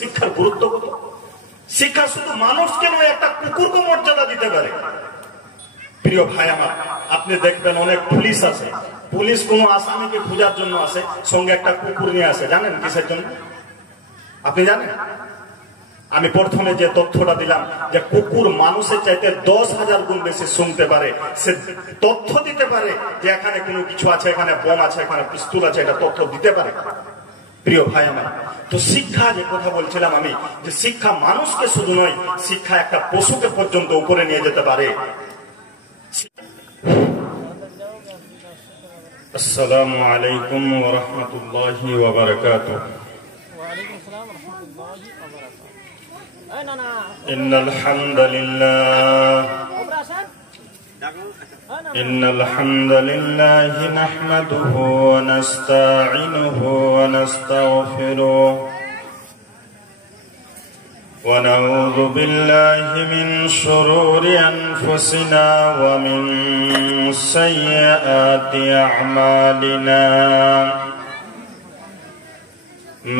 শিক্ষার গুরুত্ব কত। শিক্ষা শুধু মানুষকে নয়, একটা কুকুরকে মর্যাদা দিতে পারে। প্রিয় ভাই আমার, আপনি দেখবেন অনেক পুলিশ আছে, পুলিশ কোন আসামিকে খোঁজার জন্য আসে, সঙ্গে একটা কুকুর নিয়ে আসে। জানেন কিসের জন্য? আপনি জানেন? আমি প্রথমে যে তথ্যটা দিলাম যে কুকুর মানুষের চাইতে 10,000 গুণ বেশি শুনতে পারে, সে তথ্য দিতে পারে যে এখানে কোনো কিছু আছে, এখানে বোম আছে, এখানে পিস্তল আছে, এটা তথ্য দিতে পারে। প্রিয় ভাই আমার, তো শিক্ষা যে কথা বলছিলাম আমি, যে শিক্ষা মানুষকে শুধু নয়, শিক্ষা একটা পশুকে পর্যন্ত উপরে নিয়ে যেতে পারে। আসসালামু আলাইকুম ওয়া রাহমাতুল্লাহি ওয়া বারাকাতুহু। ইন্নাল হামদালিল্লাহি নাহমাদুহু ওয়া নাস্তাঈনুহু ওয়া নাস্তাগফিরুহ ওয়া নাউযু বিল্লাহি মিন শুরুরি আনফুসিনা ওয়া মিন সাইয়্যাতি আ'মালিনা।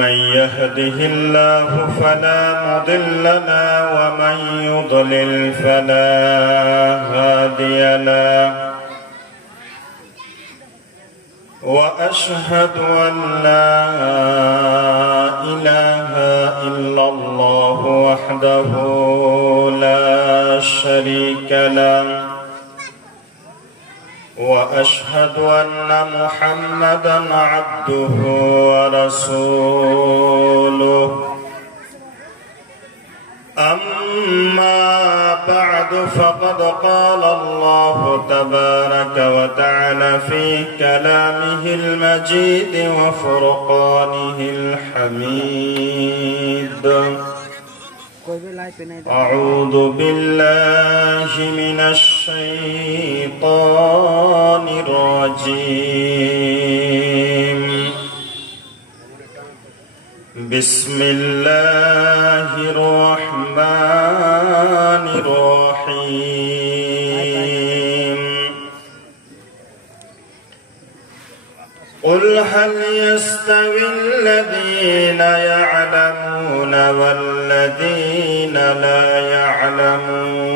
من يهده الله فلا مضل له ومن يضلل فلا هادي له وأشهد أن لا إله إلا الله وحده لا شريك له وأشهد أن محمدا عبده ورسوله. أما بعد فقد قال الله تبارك وتعالى في كلامه المجيد وفرقانه الحميد: أعوذ بالله من الشيطان الرجيم. بسم الله الرحمن الرحيم. قل هل يستوي الذين يعلمون والذين لا يعلمون؟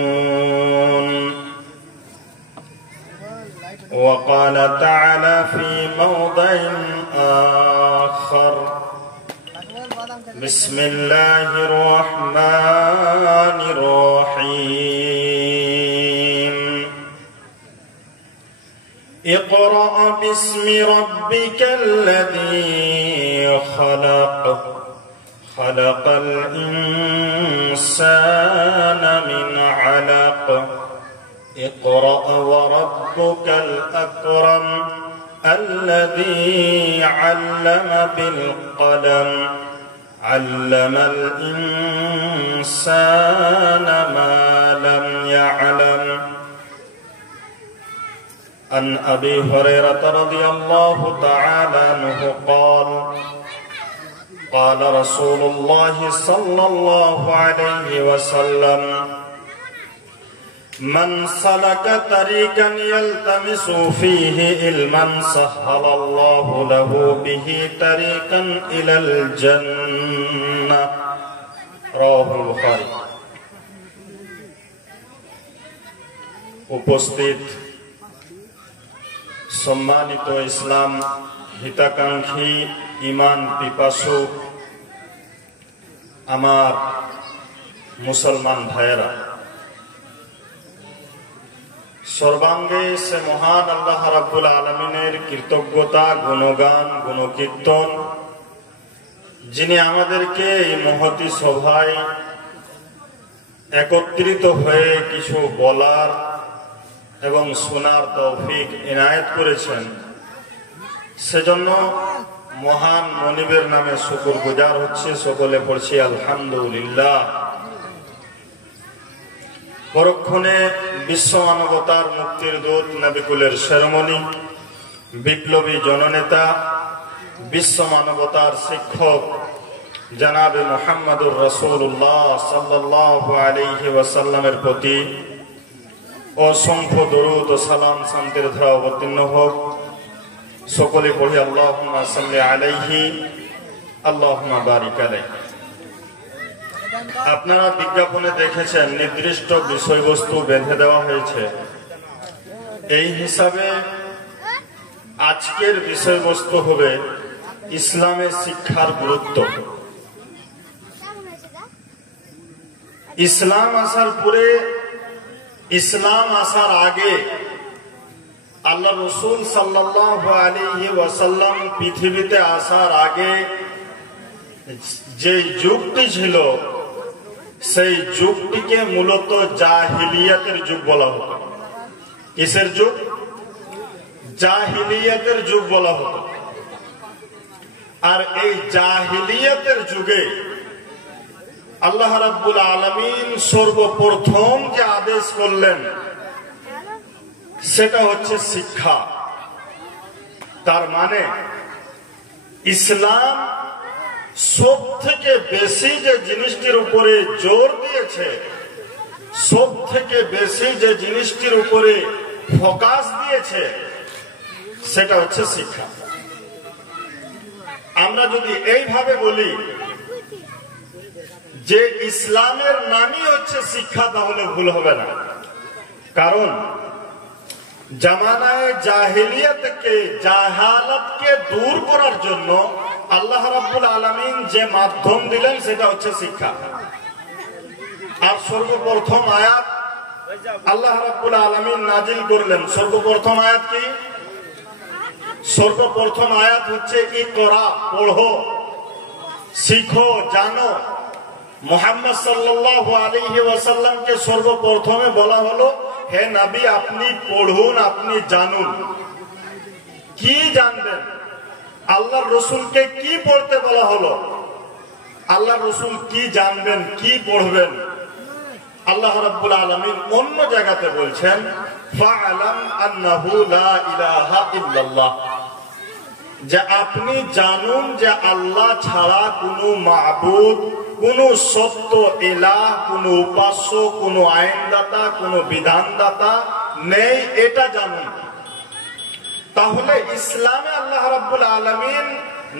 وقال تعالى في موضع آخر: بسم الله الرحمن الرحيم. اقرأ باسم ربك الذي خلق، خلق الإنسان من علق، اقرأ وربك الأكرم الذي علم بالقلم، علم الإنسان ما لم يعلم. عن أبي هريرة رضي الله تعالى عنه قال: قال رسول الله صلى الله عليه وسلم: من سلك طريقا يلتمس فيه علما سهل الله له به طريقا إلى الجنة. رواه البخاري. উপস্থিত সম্মানিত ইসলাম হিতাকাঙ্ক্ষী ঈমান পিপাসু আমার মুসলমান ভাইয়েরা, সর্বাঙ্গে সে মহান আল্লাহ রাব্বুল আলামিনের কৃতজ্ঞতা, গুণগান, গুণকীর্তন, যিনি আমাদেরকে এই মহতী সভায় একত্রিত হয়ে কিছু বলার এবং শোনার তৌফিক ইনায়েত করেছেন। সেজন্য মহান মনিবের নামে শুকর গুজার হচ্ছে। সকলে পড়ছি আলহামদুলিল্লাহ। পরক্ষণে বিশ্ব মানবতার মুক্তির দূত, নবিকুলের শিরোমণি, বিপ্লবী জননেতা, বিশ্ব মানবতার শিক্ষক জনাবে মুহাম্মদুর রাসূলুল্লাহ সাল্লাল্লাহু আলাইহি ওয়াসাল্লামের প্রতি অসংখ্য দরুদ ও সালাম শান্তির ধারা অবতীর্ণ হোক। সকলে পড়ি আল্লাহুম্মা সাল্লি আলাইহি আল্লাহুম্মা বারিক আলাইহি। আপনারা বিজ্ঞাপনে দেখেছেন নির্দিষ্ট বিষয়বস্তু বেঁধে দেওয়া হয়েছে। এই হিসাবে আজকের বিষয়বস্তু হবে ইসলামের শিক্ষার গুরুত্ব। ইসলাম আসার পরে, ইসলাম আসার আগে আল্লাহ রসুল সাল্লাল্লাহু আলাইহি ওয়াসাল্লাম পৃথিবীতে আসার আগে যে যুগটি ছিল সেই যুগটিকে মূলত জাহিলিয়াতের যুগ বলা হতো। কিসের যুগ? জাহিলিয়াতের যুগ বলা হতো। আর এই জাহিলিয়াতের যুগে আল্লাহ রাব্বুল আলামিন সর্বপ্রথম যে আদেশ করলেন সেটা হচ্ছে শিক্ষা। তার মানে ইসলাম সব থেকে বেশি যে জিনিসটির উপরে জোর দিয়েছে, সব থেকে বেশি যে জিনিসটির উপরে ফোকাস দিয়েছে সেটা হচ্ছে শিক্ষা। আমরা যদি এইভাবে বলি যে ইসলামের নামই হচ্ছে শিক্ষা, তাহলে ভুল হবে না। কারণ জামানায় জাহিলিয়াতকে, জাহালাতকে দূর করার জন্য আল্লাহ রাব্বুল আলামিন যে মাধ্যম দিলেন সেটা হচ্ছে শিক্ষা। আর সর্বপ্রথম আয়াত আল্লাহ রাব্বুল আলামিন নাজিল করলেন, সর্বপ্রথম আয়াত কি? সর্বপ্রথম আয়াত হচ্ছে ইকরা, পড়ো, শিখো, জানো। মুহাম্মদ সাল্লাল্লাহু আলাইহি ওয়াসাল্লামকে সর্বপ্রথমে বলা হলো, হে নবী আপনি পড়ুন, আপনি জানুন। কি জানবেন? আল্লাহর রসুলকে কি পড়তে বলা হলো? আল্লাহর রসুল কি জানবেন, কি পড়বেন? আল্লাহ রাব্বুল আলামিন অন্য জায়গাতে বলছেন, ফাআলাম আন্নাহু লা ইলাহা ইল্লাল্লাহ, যে আপনি জানুন যে আল্লাহ ছাড়া কোনো মাবুদ, কোনো সত্য ইলাহ, কোনো উপাস্য, কোনো আইনদাতা, কোনো বিধানদাতা নেই, এটা জানুন। তাহলে ইসলামে আল্লাহ রাব্বুল আলামিন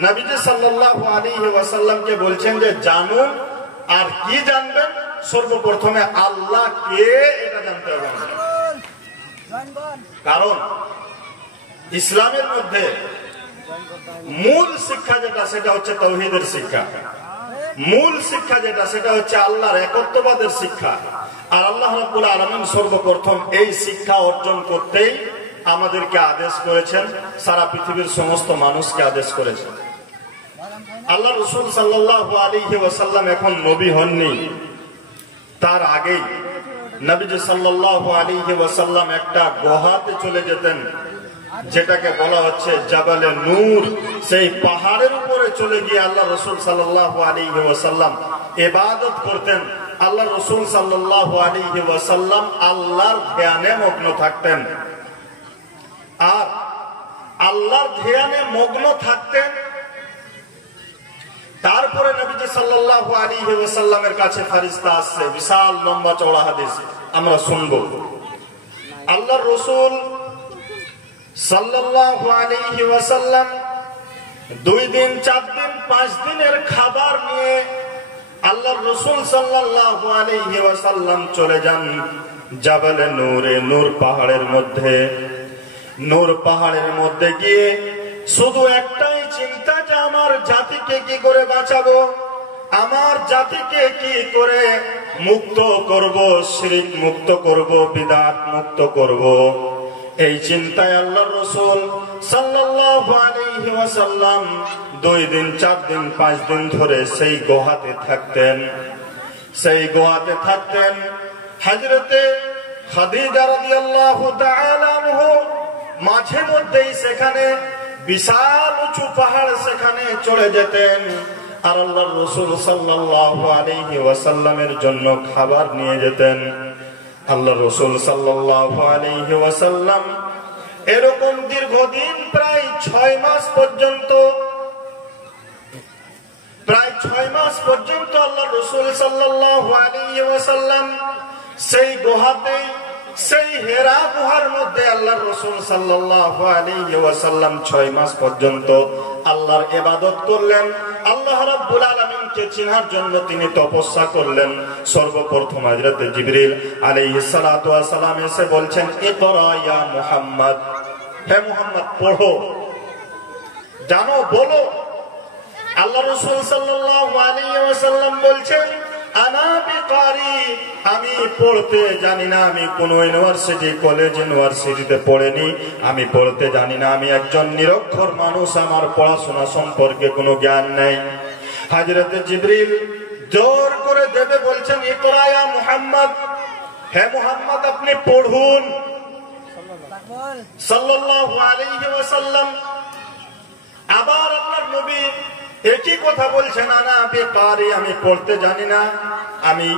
নবীজি সাল্লাল্লাহু আলাইহি ওয়াসাল্লামকে বলছেন যে জানুন। আর কি জানবেন? সর্বপ্রথমে আল্লাহ কে এটা জানতে হবে। কারণ ইসলামের মধ্যে মূল শিক্ষা যেটা সেটা হচ্ছে তাওহীদের শিক্ষা। মূল শিক্ষা যেটা সেটা হচ্ছে আল্লাহর একত্ববাদের শিক্ষা। আর আল্লাহ রাব্বুল আলামিন সর্বপ্রথম এই শিক্ষা অর্জন করতেই আমাদেরকে আদেশ করেছেন, সারা পৃথিবীর সমস্ত মানুষকে আদেশ করেছেন। আল্লাহ রাসূল সাল্লাল্লাহু আলাইহি ওয়াসাল্লাম এখন নবী হননি, তার আগেই নবীজি সাল্লাল্লাহু আলাইহি ওয়াসাল্লাম একটা গুহাতে চলে যেতেন, যেটাকে বলা হচ্ছে জাবালে নূর। সেই পাহাড়ের উপরে চলে গিয়ে আল্লাহ রাসূল সাল্লাল্লাহু আলাইহি ওয়াসাল্লাম ইবাদত করতেন। আল্লাহ রাসূল সাল্লাল্লাহু আলাইহি ওয়াসাল্লাম আল্লাহর ধ্যানে মগ্ন থাকতেন। আর আল্লাহর ধ্যানে মগ্ন থাকতেন। তারপরে নবীজি সাল্লাল্লাহু আলাইহি ওয়াসাল্লামের কাছে ফেরেশতা আসছে, বিশাল লম্বা চওড়া হাদিস আমরা শুনব। আল্লাহর রাসূল সাল্লাল্লাহু আলাইহি ওয়াসাল্লাম 2 দিন 4 দিন 5 দিনের খাবার নিয়ে আল্লাহর রাসূল সাল্লাল্লাহু আলাইহি ওয়াসাল্লাম চলে যান জাবালে নূরে, নূর পাহাড়ের মধ্যে। নূর পাহাড়ের মধ্যে গিয়ে শুধু একটাই চিন্তা যে আমার জাতিকে কি করে বাঁচাবো, আমার জাতিকে কি করে মুক্ত করব, শিরক মুক্ত করব, বিদআত মুক্ত করব। এই চিন্তায় আল্লাহর রাসূল সাল্লাল্লাহু আলাইহি ওয়াসাল্লাম 2 দিন 4 দিন 5 দিন ধরে সেই গুহাতে থাকতেন। সেই গুহাতে থাকতেন। হযরতে খাদিজা রাদিয়াল্লাহু তাআলা আনহা মাঝে মধ্যেই সেখানে বিশাল উঁচু পাহাড় সেখানে চলে যেতেন। আর আল্লাহর রাসূল সাল্লাল্লাহু আলাইহি ওয়াসাল্লামের জন্য খাবার নিয়ে যেতেন। আল্লাহ রাসূল সাল্লাল্লাহু আলাইহি ওয়াসাল্লাম এরকম দীর্ঘদিন প্রায় 6 মাস পর্যন্ত আল্লাহ রাসূল সাল্লাল্লাহু আলাইহি ওয়াসাল্লাম সেই গুহাতেই, সেই হেরা গুহার মধ্যে আল্লাহ রাসূল সাল্লাল্লাহু আলাইহি ওয়াসাল্লাম 6 মাস পর্যন্ত আল্লাহর ইবাদত করলেন। আল্লাহ রাব্বুল আলামিন আলামিনকে চিনার জন্য তিনি তপস্যা করলেন। সর্বপ্রথম হযরত জিবরিল আলাইহিস সালাতু ওয়াস সালাম এসে বলছেন, ইকরা ইয়া মুহাম্মদ, হে মুহাম্মদ পড়ো, জানো, বলো। আল্লাহ রাসূল সাল্লাল্লাহু আলাইহি ওয়াসাল্লাম বলছেন, আনা বিকারি, আমি পড়তে জানি না, আমি কোন ইউনিভার্সিটি কলেজ ইউনিভার্সিটিতে পড়িনি, আমি পড়তে জানি না, আমি একজন নিরক্ষর মানুষ, আমার পড়াশোনা সম্পর্কে কোনো জ্ঞান নেই। হযরত জিবরিল জোর করে দেবে বলছেন, ইকরা ইয়া মুহাম্মদ, হে মুহাম্মদ আপনি পড়ুন সাল্লাল্লাহু আলাইহি ওয়াসাল্লাম। আবার আল্লাহর নবী একই কথা বলছেন, আনা বিকারি, আমি পড়তে জানি না, আমি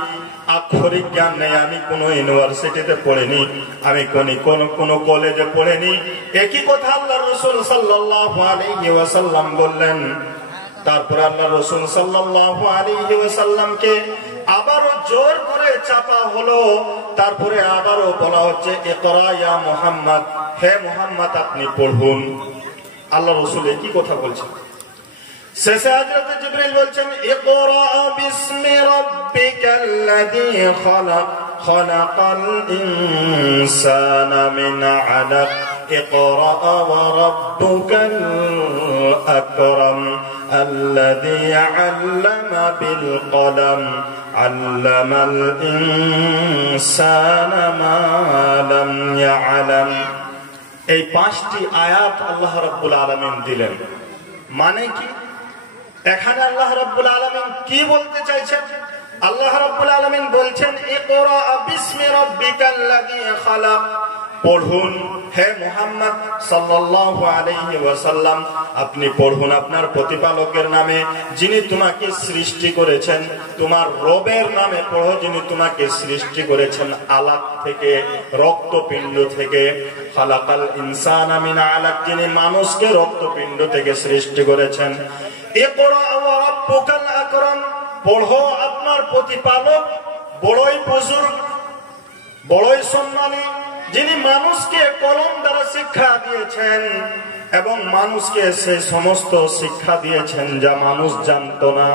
আক্ষরিক জ্ঞান নেই, আমি কোন ইউনিভার্সিটিতে পড়িনি, আমি কোন কলেজে পড়িনি। একই কথা আল্লাহর রাসূল সাল্লাল্লাহু আলাইহি ওয়াসাল্লাম বললেন। তারপর আল্লাহর রাসূল সাল্লাল্লাহু আলাইহি ওয়াসাল্লামকে আবারও জোর করে চাপা হলো। তারপরে আবারও বলা হচ্ছে, ইকরা ইয়া মুহাম্মদ, হে মুহাম্মদ আপনি পড়ুন। আল্লাহর রাসূল একই কথা বলছেন। শেষে হযরত জিবরিল বলছেন, ইকরা বিসমি রাব্বিকাল্লাযী খালাক, খালাকাল ইনসানা মিন আলাক, ইকরা ওয়া রাব্বুকাল আকরাম, আল্লাযী আল্লামা বিল কলম, আল্লামাল ইনসানা মা লাম ইয়ালাম। এই 5টি আয়াত আল্লাহ রাব্বুল আলামিন দিলেন। মানে কি? এখানে আল্লাহ রাব্বুল আলামিন কি বলতে চাইছেন? আল্লাহ রাব্বুল আলামিন বলছেন, ইকরা বিসমি রাব্বিকাল্লাযী খালাক, পড়ুন হে মুহাম্মদ সাল্লাল্লাহু আলাইহি ওয়াসাল্লাম, আপনি পড়ুন আপনার প্রতিপালকের নামে, যিনি তোমাকে সৃষ্টি করেছেন। তোমার রবের নামে পড়ো, যিনি তোমাকে সৃষ্টি করেছেন আলাক থেকে, রক্তপিণ্ড থেকে। খালাকাল ইনসানা মিন আলাক, যিনি মানুষকে রক্তপিণ্ড থেকে সৃষ্টি করেছেন। ইকরা ওয়া রাব্বুকাল আকরাম, পড়ো আপনার প্রতিপালক বড়ই বুজুর্গ, বড়ই সম্মানী, যিনি মানুষকে কলম দ্বারা শিক্ষা দিয়েছেন এবং মানুষকে সেই সমস্ত শিক্ষা দিয়েছেন যা মানুষ জানতো না।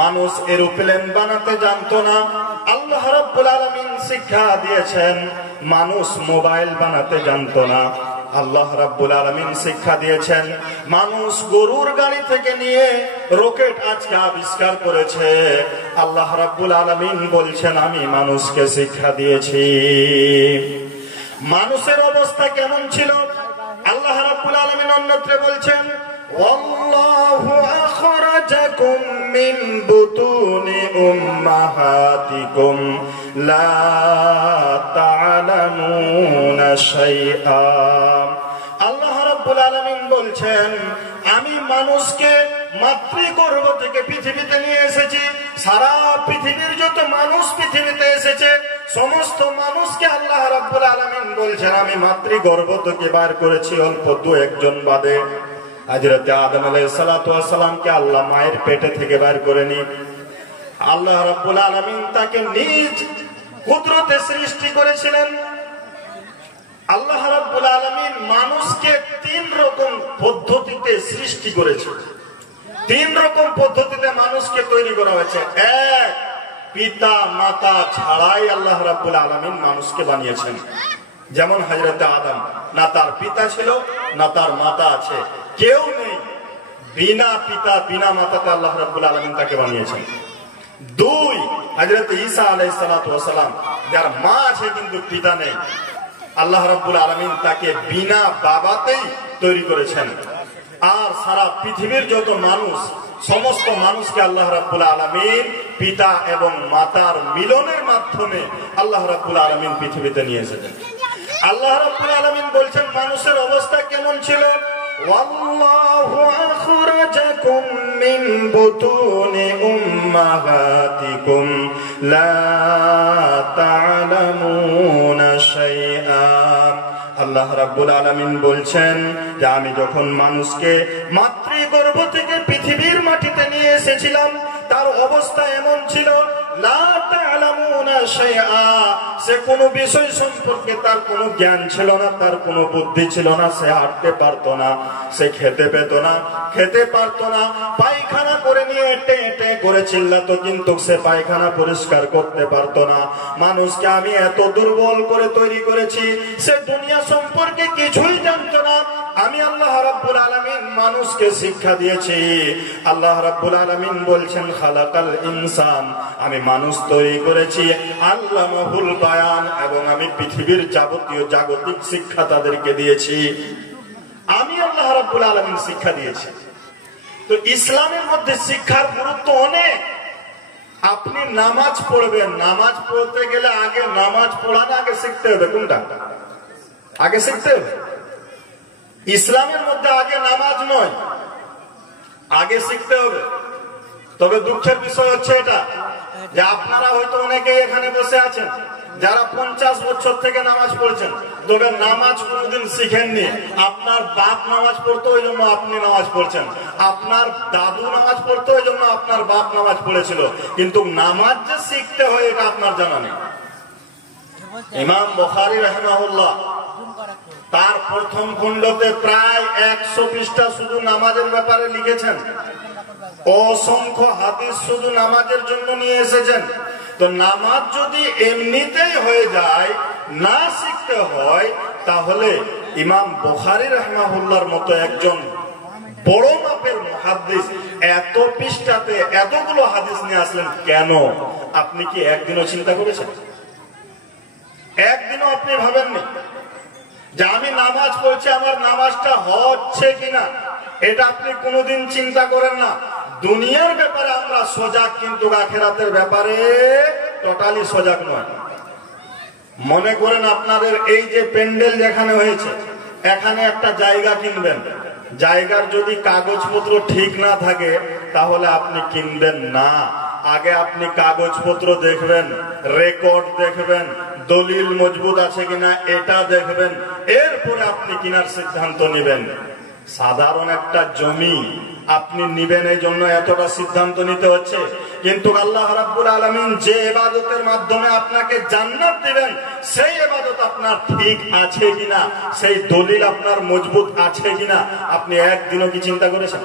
মানুষ এরোপ্লেন বানাতে জানতো না, আল্লাহ রাব্বুল আলামিন শিক্ষা দিয়েছেন। মানুষ মোবাইল বানাতে জানতো না, আল্লাহ রাব্বুল আলামিন শিক্ষা দিয়েছেন। মানুষ গরুর গাড়ি থেকে নিয়ে রকেট আজকে আবিষ্কার করেছে, আল্লাহ রাব্বুল আলামিন বলছেন আমি মানুষকে শিক্ষা দিয়েছি। মানুষের অবস্থা কেমন ছিল আল্লাহ রাব্বুল আলামিন অন্যত্র বলছেন, ওয়াল্লাহু আখরাজাকুম মিন বুতুনি উম্মাহাতিকুম লা তা'লামুনা শাইআ। আল্লাহ রাব্বুল আলামিন বলছেন, আমি মানুষকে মাতৃগর্ভ থেকে পৃথিবীতে নিয়ে এসেছি। সারা পৃথিবীর যত মানুষ পৃথিবীতে এসেছে, সমস্ত মানুষকে আল্লাহ রাব্বুল আলামিন বলছেন আমি মাতৃগর্ভ থেকে বার করেছি, অল্প 2-1 জন বাদে। হযরত আদম আলাইহিস সালাতু ওয়াস সালামকে আল্লাহ মায়ের পেটে থেকে বার করেনি। আল্লাহ রাব্বুল আলামিন তাকে নিজ কুদরতে সৃষ্টি করেছিলেন। আল্লাহ রাব্বুল আলামিন মানুষকে 3 রকম পদ্ধতিতে সৃষ্টি করেছেন। 3 রকম পদ্ধতিতে মানুষকে তৈরি করা হয়েছে। এক, পিতা মাতা ছাড়াই আল্লাহ রাব্বুল আলামিন মানুষকে বানিয়েছেন। যেমন হযরত আদম, না তার পিতা ছিল না তার মাতা আছে, কেউ নেই, বিনা পিতা বিনা মাতাতে আল্লাহ রাব্বুল আলামিন তাকে বানিয়েছেন। 2, হযরত ঈসা আলাইহিস সালাতু ওয়াস সালাম, যার মা আছে কিন্তু পিতা নেই, আল্লাহ রাব্বুল আলামিন তাকে বিনা বাবাতেই তৈরি করেছেন। আর সারা পৃথিবীর যত মানুষ, সমস্ত মানুষকে আল্লাহ রাব্বুল আলামিন পিতা এবং মাতার মিলনের মাধ্যমে আল্লাহ রাব্বুল আলামিন পৃথিবীতে নিয়ে এসেছেন। আল্লাহ রাব্বুল আলামিন বলছেন মানুষের অবস্থা কেমন ছিল, ওয়াল্লাহু আখরাজাকুম মিন বুতুনি উম্মাহাতিকুম লা তা'লামুনা শাইআ। আল্লাহ রাব্বুল আলামিন বলছেন যে আমি যখন মানুষকে মাতৃগর্ভ থেকে পৃথিবীর মাটিতে নিয়ে এসেছিলাম, তার অবস্থা এমন ছিল, লা তা'লামুনা সে কোনো বিষয় সম্পর্কে তার কোনো জ্ঞান ছিল না, তার কোনো বুদ্ধি ছিল না, সে হাঁটতে পারতো না, সে খেতে পেত না, খেতে পারতো না, পায়খানা করে নিয়ে হেঁটে হেঁটে করে চিল্লাতো, কিন্তু সে পায়খানা পরিষ্কার করতে পারতো না। মানুষকে আমি এত দুর্বল করে তৈরি করেছি, সে দুনিয়া সম্পর্কে কিছুই জানতো না। আমি আল্লাহ রাব্বুল আলামিন মানুষকে শিক্ষা দিয়েছি। আল্লাহ রাব্বুল আলামিন বলছেন খালাকাল ইনসান, আমি মানুষ তৈরি করেছি, আল্লামাহুল বায়ান, এবং আমি পৃথিবীর যাবতীয় জাগতিক শিক্ষা তাদেরকে দিয়েছি। আমি আল্লাহ রাব্বুল আলামিন শিক্ষা দিয়েছি। তো ইসলামের মধ্যে শিক্ষার গুরুত্ব অনেক। আপনি নামাজ পড়বেন, নামাজ পড়তে গেলে আগে নামাজ পড়া না আগে শিখতে হবে? কোনটা আগে শিখতে হবে? ইসলামের মধ্যে আগে নামাজ নয়, আগে শিখতে হবে। তবে দুঃখের বিষয় হচ্ছে এটা যে আপনারা হয়তো অনেকেই এখানে বসে আছেন যারা 50 বছর থেকে নামাজ পড়ছেন, তবে নামাজ কোনোদিন শিখেননি। আপনার বাপ নামাজ পড়তো, ওই জন্য আপনি নামাজ পড়ছেন। আপনার দাদু নামাজ পড়তো, ওই জন্য আপনার বাপ নামাজ পড়েছিল। কিন্তু নামাজ যে শিখতে হয় এটা আপনার জানা নেই। ইমাম বুখারী রাহিমাহুল্লাহ তার প্রথম খণ্ডতে প্রায় 100 পৃষ্ঠা শুধু নামাজের ব্যাপারে লিখেছেন। অসংখ্য হাদিস শুধু নামাজের জন্য নিয়ে এসেছেন। তো নামাজ যদি এমনিতেই হয়ে যায়, না শিখতে হয়, তাহলে ইমাম বুখারী রাহিমাহুল্লাহর মতো একজন বড় মাপের মুহাদ্দিস এত পৃষ্ঠাতে এতগুলো হাদিস নিয়ে আসলেন কেন? আপনি কি একদিনও চিন্তা করেছেন? একদিনও আপনি ভাবেননি যে আমি নামাজ পড়ছি, আমার নামাজটা হচ্ছে কিনা? এটা আপনি কোনোদিন চিন্তা করেন না। দুনিয়ার ব্যাপারে আমরা সজাগ, কিন্তু আখিরাতের ব্যাপারে টোটালি সজাগ নয়। মনে করেন আপনাদের এই যে প্যান্ডেল যেখানে হয়েছে, এখানে একটা জায়গা কিনবেন, জায়গার যদি কাগজপত্র ঠিক না থাকে তাহলে আপনি কিনবেন না। আগে আপনি কাগজপত্র দেখবেন, রেকর্ড দেখবেন, দলিল মজবুত আছে কিনা এটা দেখবেন, এরপরে আপনি কেনার সিদ্ধান্ত নেবেন। সাধারণ একটা জমি আপনি নিবেন, এই জন্য এতটা সিদ্ধান্ত নিতে হচ্ছে। কিন্তু আল্লাহ রাব্বুল আলামিন যে ইবাদতের মাধ্যমে আপনাকে জান্নাত দিবেন, সেই ইবাদত আপনার ঠিক আছে কিনা, সেই দলিল আপনার মজবুত আছে কিনা, আপনি একদিনও কি চিন্তা করেছেন?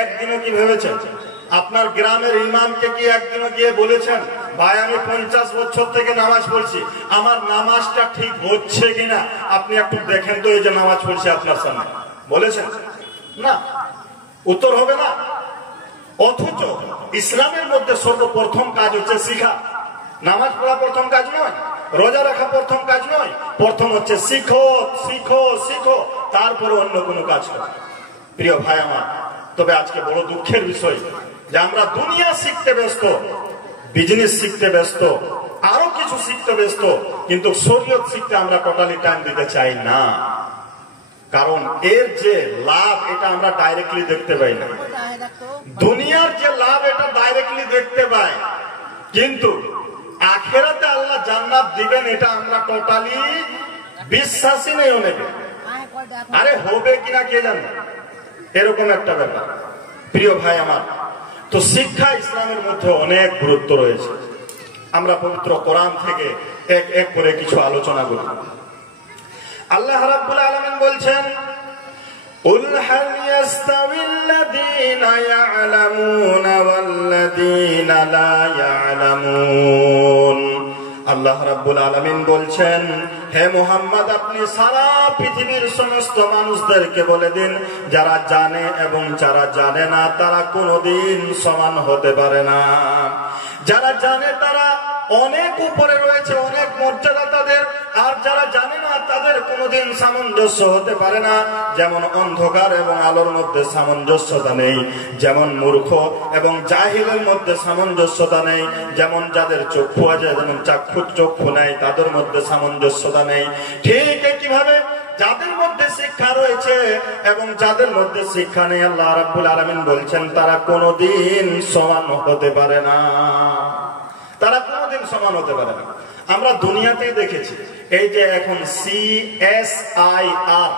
একদিনও কি ভেবেছেন? আপনার গ্রামের ইমামকে কি একদিনও গিয়ে বলেছেন, ভাই আমি 50 বছর থেকে নামাজ পড়ছি, আমার নামাজটা ঠিক হচ্ছে কিনা আপনি একটু দেখেন তো, এই যে নামাজ পড়ছে আপনার সামনে? বলেছেন? না, উত্তর হবে না। অথচ ইসলামের মধ্যে সর্বপ্রথম কাজ হচ্ছে শিখা। নামাজ পড়া প্রথম কাজ নয়, রোজা রাখা প্রথম কাজ নয়, প্রথম হচ্ছে শিখো শিখো শিখো, তারপরে অন্য কোনো কাজ করো। প্রিয় ভাই আমার, তবে আজকে বড় দুঃখের বিষয় যে আমরা দুনিয়া শিখতে ব্যস্ত, বিজনেস শিখতে ব্যস্ত, আরো কিছু শিখতে ব্যস্ত, কিন্তু শরীয়ত শিখতে আমরা টোটালি টাইম দিতে চাই না। কারণ এর যে লাভ এটা আমরা ডাইরেক্টলি দেখতে পাই না। দুনিয়ার যে লাভ এটা ডাইরেক্টলি দেখতে পাই, কিন্তু আখিরাতে আল্লাহ জান্নাত দিবেন এটা আমরা টোটালি বিশ্বাসই নেই অনেকে। আরে হবে কিনা কে জানে, এরকম একটা ব্যাপার। প্রিয় ভাই আমার, তো শিক্ষা ইসলামের মধ্যে অনেক গুরুত্ব রয়েছে। আমরা পবিত্র কোরআন থেকে এক এক করে কিছু আলোচনা করি। আল্লাহ রাব্বুল আলামিন বলছেন, কুল হাল ইয়াস্তাবিল্লাযীনা ইয়া'লামুনা ওয়াল্লাযীনা লা ইয়া'লামুন। আল্লাহ রাব্বুল আলামিন বলছেন, হে মুহাম্মদ আপনি সারা পৃথিবীর সমস্ত মানুষদেরকে বলে দিন, যারা জানে এবং যারা জানে না তারা কোনোদিন সমান হতে পারে না। যারা জানে তারা অনেক উপরে রয়েছে, অনেক মর্যাদা তাদের, আর যারা জানে না তাদের কোনোদিন সামঞ্জস্য হতে পারে না। যেমন অন্ধকার এবং আলোর মধ্যে সামঞ্জস্যতা নেই, যেমন মূর্খ এবং জাহিলের মধ্যে সামঞ্জস্যতা নেই, যেমন যাদের চক্ষু আছে যেমন চক্ষু নেই তাদের মধ্যে সামঞ্জস্যতা নেই, ঠিক কিভাবে যাদের মধ্যে শিক্ষা রয়েছে এবং যাদের মধ্যে শিক্ষা নেই, আল্লাহ রাব্বুল আলামিন বলছেন তারা কোনোদিন সমান হতে পারে না। তারা কোনোদিন সমান হতে পারে না। আমরা দুনিয়াতেই দেখেছি, এই যে এখন CSIR,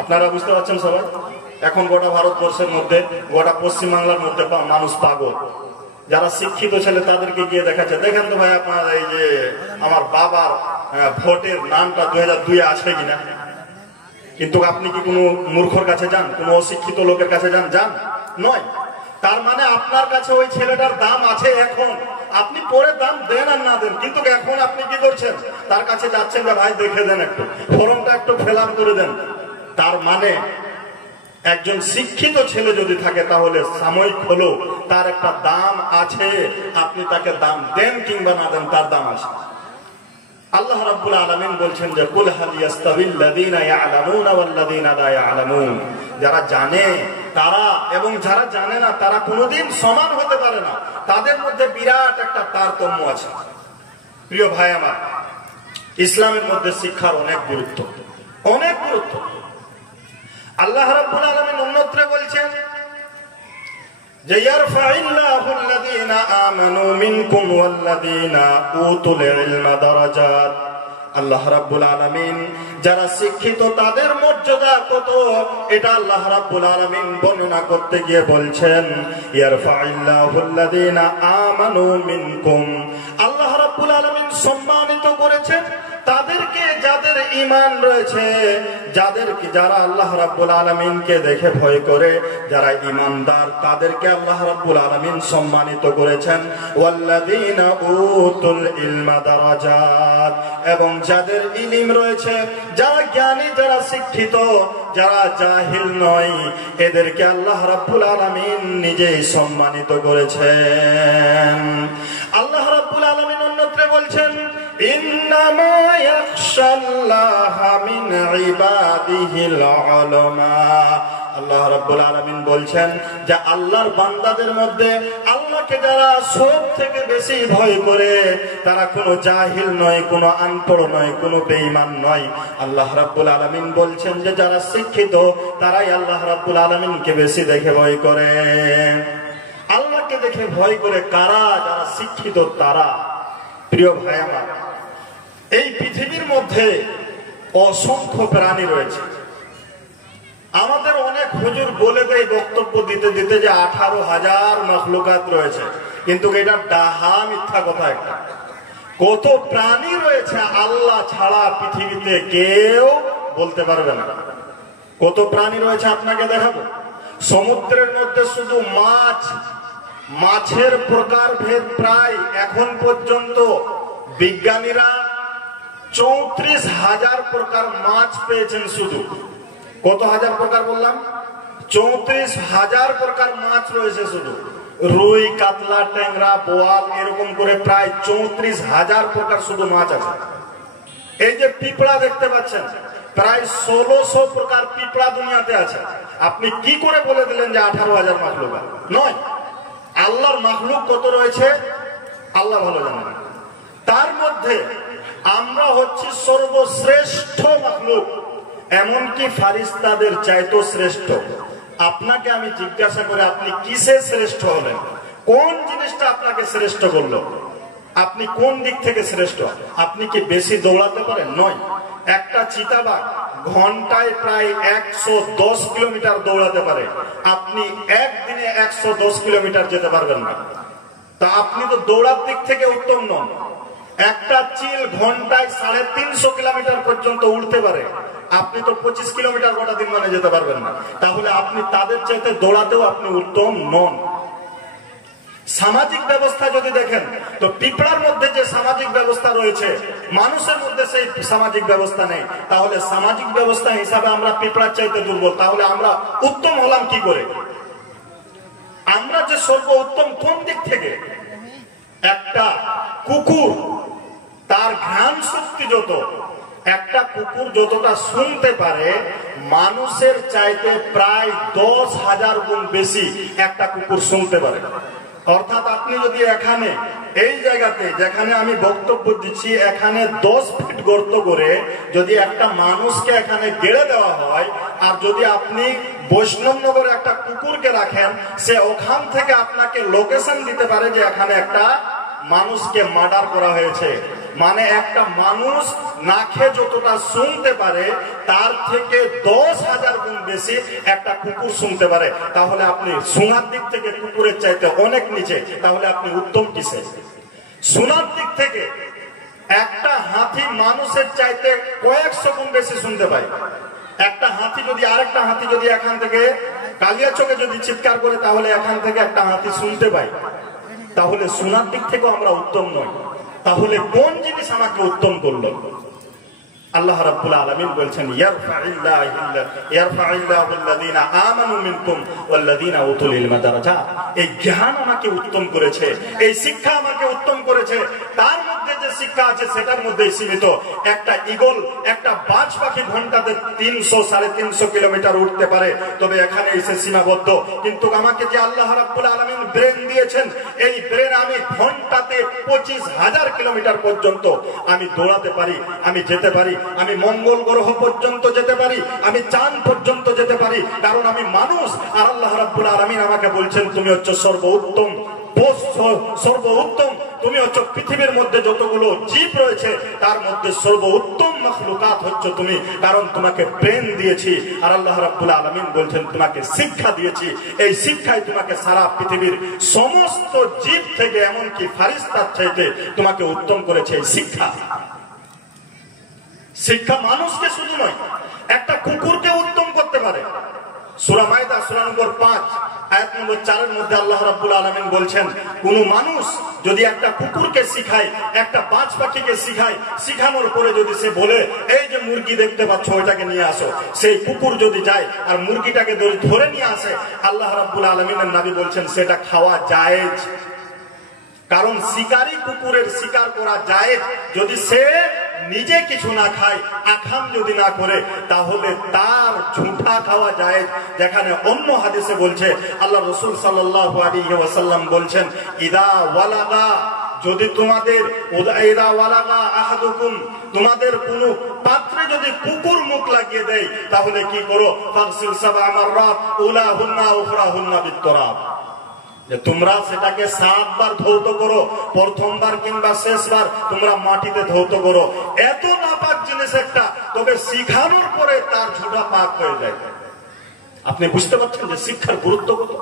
আপনারা বুঝতে পারছেন সবাই, এখন গোটা ভারতবর্ষের মধ্যে, গোটা পশ্চিমবাংলার মধ্যে মানুষ পাগল। যারা শিক্ষিত ছেলে তাদেরকে গিয়ে দেখাচ্ছে, দেখেন তো ভাই আপনার এই যে আমার বাবার ভোটের নামটা 2002 আছে কিনা। কিন্তু আপনি কি কোনো মূর্খর কাছে যান, কোনো অশিক্ষিত লোকের কাছে যান? যান নয়। তার মানে আপনার কাছে ওই ছেলেটার দাম আছে এখন, আপনি পরে দাম দেন আর না দেন, কিন্তু এখন আপনি কি করছেন, তার কাছে যাচ্ছেন যে ভাই দেখে দেন, একটু ফর্মটা একটু ফিল আপ করে দেন। তার মানে একজন শিক্ষিত ছেলে যদি থাকে তাহলে সাময়িক হলো তার একটা দাম আছে, আপনি তাকে দাম দেন কিংবা না দেন তার দাম আছে। আল্লাহ রাব্বুল আলামিন বলছেন যে কুল হাল ইয়াস্তাবিল্লাযীনা ইয়ালামুনা ওয়াল্লাযীনা লা ইয়ালামুন, যারা জানে তারা এবং যারা জানে না তারা কোনোদিন সমান হতে পারে না, তাদের মধ্যে বিরাট একটা তারতম্য আছে। প্রিয় ভাই আমার, ইসলামের মধ্যে শিক্ষার অনেক গুরুত্ব, অনেক গুরুত্ব। আল্লাহ রাব্বুল আলামিন অন্যত্র বলছেন যে ইয়ারফাইল্লাহুল্লাযীনা আমানু মিনকুম ওয়াল্লাযীনা উতুল ইলমা দারাজাত। আল্লাহ রাব্বুল আলামিন যারা শিক্ষিত তাদের মর্যাদা কত, এটা আল্লাহ রাব্বুল আলামিন বর্ণনা করতে গিয়ে বলছেন ইয়ারফাইল্লাহুল্লাযীনা আমানু মিনকুম। আল্লাহ রাব্বুল আলামিন সম্মানিত করেছেন তাদেরকে যাদের ঈমান রয়েছে, যারা আল্লাহ রাব্বুল আলামিনকে দেখে ভয় করে, যারা ঈমানদার, তাদেরকে আল্লাহ রাব্বুল আলামিন সম্মানিত করেছেন। ওয়াল্লাযীনা উতুল ইলমা দারাজাত, এবং যাদের ইলম রয়েছে, যারা জ্ঞানী, যারা শিক্ষিত, যারা জাহিল নয়, এদেরকে আল্লাহ রাব্বুল আলামিন নিজেই সম্মানিত করেছেন। আল্লাহ রাব্বুল আলামিন অন্যত্র বলছেন ইন্নামা ইয়াখশাল্লাহা মিন ইবাদিহিল উলামা। আল্লাহ রাব্বুল আলামিন বলছেন যে আল্লাহর বান্দাদের মধ্যে আল্লাহকে যারা সব থেকে বেশি ভয় করে তারা কোনো জাহিল নয়, কোনো আনপড় নয়, কোনো বেঈমান নয়। আল্লাহ রাব্বুল আলামিন বলছেন যে যারা শিক্ষিত তারাই আল্লাহ রাব্বুল আলামিনকে বেশি দেখে ভয় করে। আল্লাহকে দেখে ভয় করে কারা? যারা শিক্ষিত তারা। প্রিয় ভাই আমার, এই পৃথিবীর মধ্যে অসংখ্য প্রাণী রয়েছে। আমাদের অনেক হুজুর বলে দেয় বক্তব্য দিতে দিতে যে 18,000 মখলুকাত রয়েছে, কিন্তু এটা ডাহা মিথ্যা কথা একটা। কত প্রাণী রয়েছে আল্লাহ ছাড়া পৃথিবীতে কেউ বলতে পারবে না। কত প্রাণী রয়েছে আপনাকে দেখাবো। সমুদ্রের মধ্যে শুধু মাছের প্রকার ভেদ প্রায় এখন পর্যন্ত বিজ্ঞানীরা 34,000 প্রকার মাছ পেয়েছেন। শুধু কত হাজার প্রকার বললাম? 34,000 প্রকার মাছ রয়েছে। শুধু রুই, কাতলা, ট্যাংরা, বোয়াল, এরকম করে প্রায় 34,000 প্রকার শুধু মাছ আছে। এই যে পিঁপড়া দেখতে পাচ্ছেন, প্রায় 1600 প্রকার পিঁপড়া দুনিয়াতে আছে। আপনি কি করে বলে দিলেন যে 18,000 মাখলুক? নয়, আল্লাহর মাখলুক কত রয়েছে আল্লাহ ভালো জানেন। তার মধ্যে আমরা হচ্ছি সর্বশ্রেষ্ঠ মাখলুক, এমনকি ফারিস্তাদের চাইতো শ্রেষ্ঠ। আপনাকে আমি জিজ্ঞাসা করে আপনি কিসে শ্রেষ্ঠ হলেন? কোন জিনিসটা আপনাকে শ্রেষ্ঠ করলো? আপনি কোন দিক থেকে শ্রেষ্ঠ? আপনি কি বেশি দৌড়াতে পারেন? নয়। একটা চিতাবাঘ ঘন্টায় প্রায় 110 কিলোমিটার দৌড়াতে পারে, আপনি একদিনে 110 কিলোমিটার যেতে পারবেন না। তা আপনি তো দৌড়ার দিক থেকে উত্তম নন। একটা চিল ঘন্টায় 350 কিলোমিটার পর্যন্ত উঠতে পারে, আপনি তো 25 কিলোমিটার গোটা দিন মানে যেতে পারবেন না। তাহলে আপনি তাদের চাইতে দৌড়াতেও আপনি উত্তম নন। সামাজিক ব্যবস্থা যদি দেখেন তো পিঁপড়ার মধ্যে যে সামাজিক ব্যবস্থা রয়েছে মানুষের মধ্যে সেই সামাজিক ব্যবস্থা নেই। তাহলে সামাজিক ব্যবস্থা হিসাবে আমরা পিঁপড়ার চাইতে দুর্বল। তাহলে আমরা উত্তম হলাম কি করে? আমরা যে সর্ব উত্তম কোন দিক থেকে? একটা কুকুর, তার ঘ্রাণ শক্তি যত, একটা কুকুর যতটা শুনতে পারে মানুষের চাইতে প্রায় 10,000 গুণ বেশি একটা কুকুর শুনতে পারে। অর্থাৎ আপনি যদি এখানে এই জায়গাতে যেখানে আমি বক্তব্য দিচ্ছি এখানে 10 ফিট গর্ত করে যদি একটা মানুষকে এখানে গেড়ে দেওয়া হয়, আর যদি আপনি বৈষ্ণবনগরে একটা কুকুরকে রাখেন, সে ওখান থেকে আপনাকে লোকেশন দিতে পারে যে এখানে একটা মানুষকে মার্ডার করা হয়েছে। মানে একটা মানুষ না খেয়ে যতটা শুনতে পারে তার থেকে 10,000 গুণ বেশি একটা কুকুর শুনতে পারে। তাহলে আপনি শোনার দিক থেকে কুকুরের চাইতে অনেক নিচে, তাহলে আপনি উত্তম কিসে? শোনার দিক থেকে একটা হাতি মানুষের চাইতে কয়েকশো গুণ বেশি শুনতে পায়। একটা হাতি যদি আরেকটা হাতি যদি এখান থেকে কালিয়াচকে যদি চিৎকার করে তাহলে এখান থেকে একটা হাতি শুনতে পায়। তাহলে শোনার দিক থেকেও আমরা উত্তম নই। তাহলে কোন জিনিস আমাকে উত্তম করলো? আল্লাহ রাব্বুল আলামিন বলছেন ইয়ারফাইল্লাহুল্লাযীনা আমানু মিনকুম ওয়াল্লাযীনা উতুল ইলমা দারাজাত। এই জ্ঞান আমাকে উত্তম করেছে, এই শিক্ষা আমাকে উত্তম করেছে। তার মধ্যে যে শিক্ষা আছে সেটার মধ্যেই সীমিত। একটা ঈগল, একটা বাজ পাখি ঘন্টাতে 300-350 কিলোমিটার উঠতে পারে, তবে এখানে এসে সীমাবদ্ধ। কিন্তু আমাকে যে আল্লাহ রাব্বুল আলামিন ব্রেন দিয়েছেন, এই ব্রেন আমি ঘন্টাতে 25,000 কিলোমিটার পর্যন্ত আমি দৌড়াতে পারি, আমি যেতে পারি, আমি মঙ্গল গ্রহ পর্যন্ত যেতে পারি, আমি চাঁদ পর্যন্ত যেতে পারি, কারণ আমি মানুষ। আর আল্লাহ রাব্বুল আলামিন আমাকে বলছেন তুমি হচ্ছে সর্বোত্তম, সর্বোত্তম। তুমি হচ্ছে পৃথিবীর মধ্যে যতগুলো জীব রয়েছে তার মধ্যে সর্বোত্তম মাখলুকাত হচ্ছে তুমি, কারণ তোমাকে ব্রেন দিয়েছি। আর আল্লাহ রাব্বুল আলামিন বলছেন তোমাকে শিক্ষা দিয়েছি। এই শিক্ষায় তোমাকে সারা পৃথিবীর সমস্ত জীব থেকে এমনকি ফারিস্তার চাইতে তোমাকে উত্তম করেছে এই শিক্ষা। শিক্ষা মানুষকে শুধু নয়, একটা কুকুরকে উত্তম করতে পারে। সূরা মাইদা সূরা নম্বর 5 আয়াত নম্বর 4 এর মধ্যে আল্লাহ রাব্বুল আলামিন বলছেন কোন মানুষ যদি একটা কুকুরকে শিখায়, একটা বাজ পাখিকে শিখায়, শিখানোর পরে যদি সে বলে এই যে মুরগি দেখতে পাচ্ছ ওইটাকে নিয়ে আসো, সেই কুকুর যদি যায় আর মুরগিটাকে ধরে নিয়ে আসে, আল্লাহ রাব্বুল আলামিনের নবী বলছেন সেটা খাওয়া জায়েজ। কারণ শিকারী কুকুরের শিকার করা জায়েজ। যদি সে নিজে কিছু না খায়, আখাম যদি না করে, তাহলে তার ঝুঁটা খাওয়া যায়। যেখানে অন্য হাদিসে বলছে আল্লাহ রাসূল সাল্লাল্লাহু আলাইহি ওয়াসাল্লাম বলছেন ইদা ওয়ালাগা, যদি তোমাদের ইদা ওয়ালাগা আহাদুকুম, তোমাদের কোন পাত্রে যদি কুকুর মুখ লাগিয়ে দেয় তাহলে কি করো? ফাগসিল সাবআ মাররাত উলাহুন্না উখরাহুন্না বিত্তরাব, যে তোমরা সেটাকে 7 বার ধৌত করো, প্রথমবার কিংবা শেষবার তোমরা মাটিতে ধৌত করো। এত নাপাক জিনিস একটা, তবে শিখানোর পরে তার ঝুঁটা পাক হয়ে যায়। আপনি বুঝতে পারছেন যে শিক্ষার গুরুত্ব কত?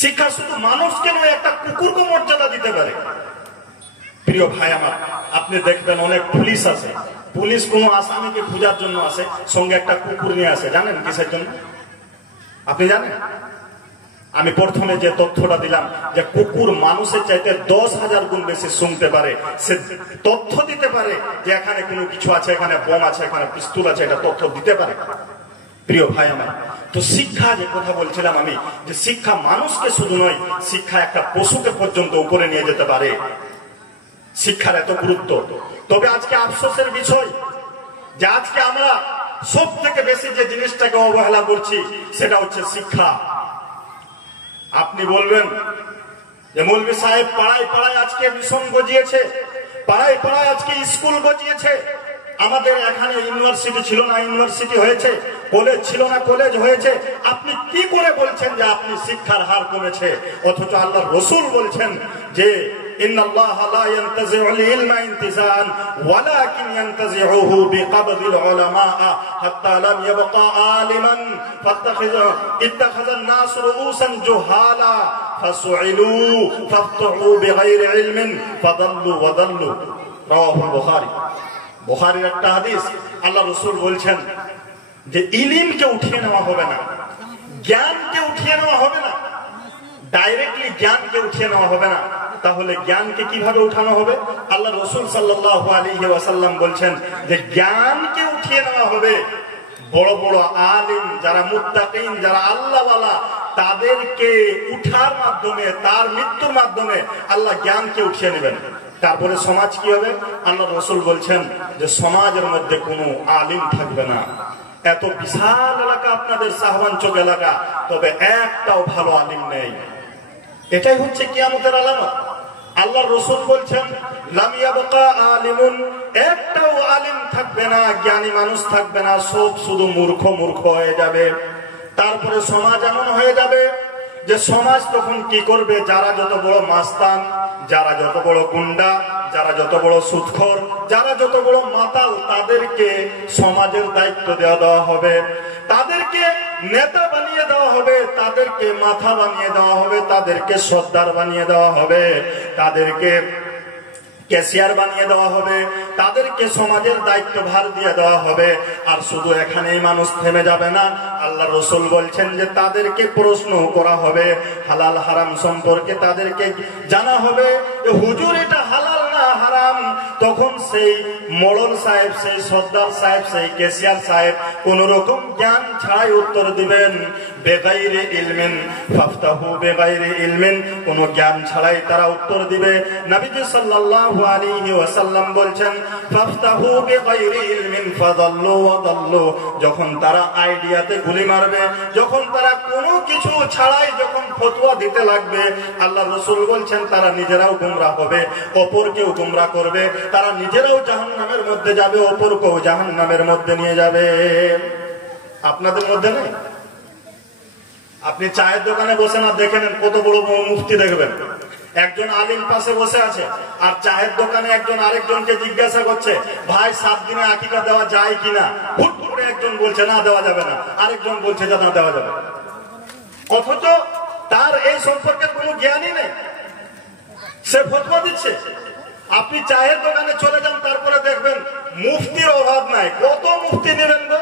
শিক্ষা শুধু মানুষকে নয়, একটা কুকুরকে মর্যাদা দিতে পারে। প্রিয় ভাই আমার, আপনি দেখবেন অনেক পুলিশ আছে, পুলিশ কোনো আসামিকে খোঁজার জন্য আসে, সঙ্গে একটা কুকুর নিয়ে আসে। জানেন কিসের জন্য? আপনি জানেন? আমি প্রথমে যে তথ্যটা দিলাম যে কুকুর মানুষের চাইতে 10,000 গুণ বেশি শুনতে পারে, সে তথ্য দিতে পারে যে এখানে কোনো কিছু আছে, এখানে বোম আছে, এখানে পিস্তল আছে, এটা তথ্য দিতে পারে। প্রিয় ভাই আমার, তো শিক্ষা যে কথা বলছিলাম আমি, যে শিক্ষা মানুষকে শুধু নয়, শিক্ষা একটা পশুকে পর্যন্ত উপরে নিয়ে যেতে পারে। শিক্ষার এত গুরুত্ব। তবে আজকে আফসোসের বিষয় যে আজকে আমরা সব থেকে বেশি যে জিনিসটাকে অবহেলা করছি সেটা হচ্ছে শিক্ষা। আপনি বলবেন যে মৌলভী সাহেব পাড়ায় পাড়ায় আজকে মিশন গজিয়েছে, পাড়ায় পাড়ায় আজকে স্কুল গজিয়েছে। আমাদের এখানে ইউনিভার্সিটি ছিল না, ইউনিভার্সিটি হয়েছে, কলেজ ছিল না, কলেজ হয়েছে। আপনি কি করে বলছেন যে আপনি শিক্ষার হার কমেছে? অথচ আল্লাহ রাসূল বলছেন যে ইন্নাল্লাহা লা ইয়ানতাজিউল ইলমা ইনতিজাআন ওয়ালাকিন ইয়ানতাজিউহু বিকাবদিল উলামা হাত্তা লাম ইয়াবকা আলিমান ইত্তাখাযান নাস রুউসান জুহালা ফাসুইলু ফাফতাহু বিগাইরি ইলমিন ফাদাল্লু ওয়াদাল্লু। রাওয়াহুল বুখারী। বুখারীর একটা হাদিস, আল্লাহ রাসূল বলছেন যে ইলমকে উঠিয়ে নেওয়া হবে না, জ্ঞানকে উঠিয়ে নেওয়া হবে না, ডাইরেক্টলি জ্ঞানকে উঠিয়ে নেওয়া হবে না। তাহলে জ্ঞানকে কিভাবে উঠানো হবে? আল্লাহ রাসূল সাল্লাল্লাহু আলাইহি ওয়াসাল্লাম বলছেন যে জ্ঞানকে উঠিয়ে নেওয়া হবে বড় বড় আলিম যারা মুত্তাকিন, যারা আল্লাহওয়ালা, তাদেরকে উঠার মাধ্যমে, তার মৃত্যুর মাধ্যমে আল্লাহ জ্ঞানকে উঠিয়ে নেবেন। তারপরে সমাজ কি হবে? আল্লাহ রাসূল বলছেন যে সমাজের মধ্যে কোনো আলিম থাকবে না। এত বিশাল এলাকা আপনাদের শাহবাঞ্চক এলাকা, তবে একটাও ভালো আলিম নেই। এটাই হচ্ছে কিয়ামতের আলামত। আল্লাহ রাসূল বলছেন লাম ইয়াবকা আলিমুন, একটাও আলিম থাকবে না, জ্ঞানী মানুষ থাকবে না, সব শুধু মূর্খ মূর্খ হয়ে যাবে। তারপরে সমাজ এমন হয়ে যাবে যে সমাজ তখন কি করবে, যারা যত বড় মাস্তান, যারা যত বড় গুন্ডা, যারা যত বড় সুদখোর, যারা যত বড় মাতাল, তাদেরকে সমাজের দায়িত্ব দেওয়া হবে, তাদেরকে নেতা বানিয়ে দেওয়া হবে, তাদেরকে মাথা বানিয়ে দেওয়া হবে, তাদেরকে সর্দার বানিয়ে দেওয়া হবে, তাদেরকে ক্যাশিয়ার বানিয়ে দেওয়া হবে, তাদেরকে সমাজের দায়িত্ব ভার দিয়ে দেওয়া হবে। আর শুধু এখানেই মানুষ থেমে যাবে না, আল্লাহ রসুল বলছেন যে তাদেরকে প্রশ্ন করা হবে, হালাল হারাম সম্পর্কে তাদেরকে জানা হবে যে হুজুর এটা হালাল না হারাম। তখন সেই মোড়ল সাহেব, সেই সর্দার সাহেব, সেই ক্যাশিয়ার সাহেব কোন রকম জ্ঞান ছাড়াই উত্তর দিবেন, বেগাইরে ইলমিন ফাফতাহু বেগাইরে ইলমিন, কোন জ্ঞান ছাড়াই তারা উত্তর দিবে। নবীজি সাল্লাল্লাহু আলাইহি ওয়াসাল্লাম বলছেন ফাফতাহু বিগাইরি ইলমিন ফাদাল্লু ওয়া দাল্লু, যখন তারা আইডিয়াতে গুলি মারবে, যখন তারা কোনো কিছু ছাড়াই যখন ফতোয়া দিতে লাগবে, আল্লাহ রাসূল বলছেন তারা নিজেরাও গোমরাহ হবে, অপরকেও গোমরাহ করবে, তারা নিজেরাও জাহান্নামের মধ্যে যাবে, অপরকেও জাহান্নামের মধ্যে নিয়ে যাবে। আপনাদের মধ্যে নেই? আপনি চায়ের দোকানে বসে না, দেখে নেন কত বড় বড় মুফতি দেখবেন, একজন আলিম পাশে বসে আছে, আর চায়ের দোকানে একজন আরেকজনকে জিজ্ঞাসা করছে ভাই 7 দিনে আকিকা দেওয়া যায় কিনা, হুট করে একজন বলছে না দেওয়া যাবে না, আরেকজন বলছে না দেওয়া যাবে, অথচ তার এই সম্পর্কে কোনো জ্ঞানই নেই, সে ফতোয়া দিচ্ছে। আপনি চায়ের দোকানে চলে যান, তারপরে দেখবেন মুফতির অভাব নাই, কত মুফতি নেবেন গো।